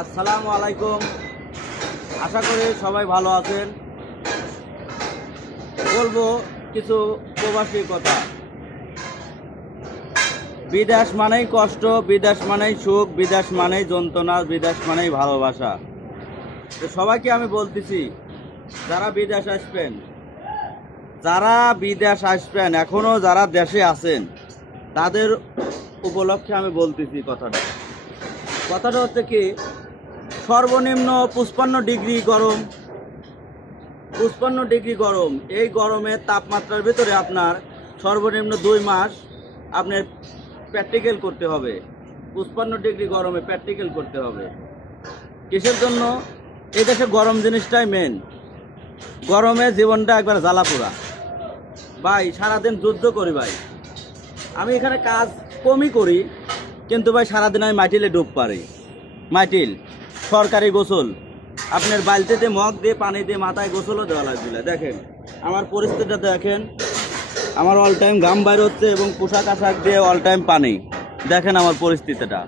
আসসালামু আলাইকুম। আশা করি সবাই ভালো আছেন। বলবো কিছু প্রবাসী কথা। বিদেশ মানেই কষ্ট, বিদেশ মানেই সুখ, বিদেশ মানেই যন্ত্রণা, বিদেশ মানেই ভালোবাসা। তো সবাইকে আমি বলতেছি, যারা বিদেশ আসবেন এখনও যারা দেশে আছেন তাদের উপলক্ষে আমি বলতেছি কথাটা হচ্ছে কি, সর্বনিম্ন 55 ডিগ্রি গরম, 55 ডিগ্রি গরম। এই গরমের তাপমাত্রার ভিতরে আপনার সর্বনিম্ন 2 মাস আপনার প্র্যাকটিক্যাল করতে হবে। 55 ডিগ্রি গরমে প্র্যাকটিক্যাল করতে হবে। কিসের জন্য? এই দেশে গরম জিনিসটাই মেন। গরমে জীবনটা একবার জ্বালাপোড়া। ভাই সারাদিন যুদ্ধ করি ভাই। আমি এখানে কাজ কমই করি, কিন্তু ভাই সারাদিন আমি মাটিলে ডুব পারি। মাটিল সরকারি গোসল, আপনার বালতিতে মগ দিয়ে পানি দিয়ে মাথায় গোসলও দেওয়া লাগছিল। দেখেন আমার পরিস্থিতিটা, দেখেন আমার অল টাইম ঘাম বাইর হচ্ছে এবং পোশাক আশাক দিয়ে অল টাইম পানি। দেখেন আমার পরিস্থিতিটা।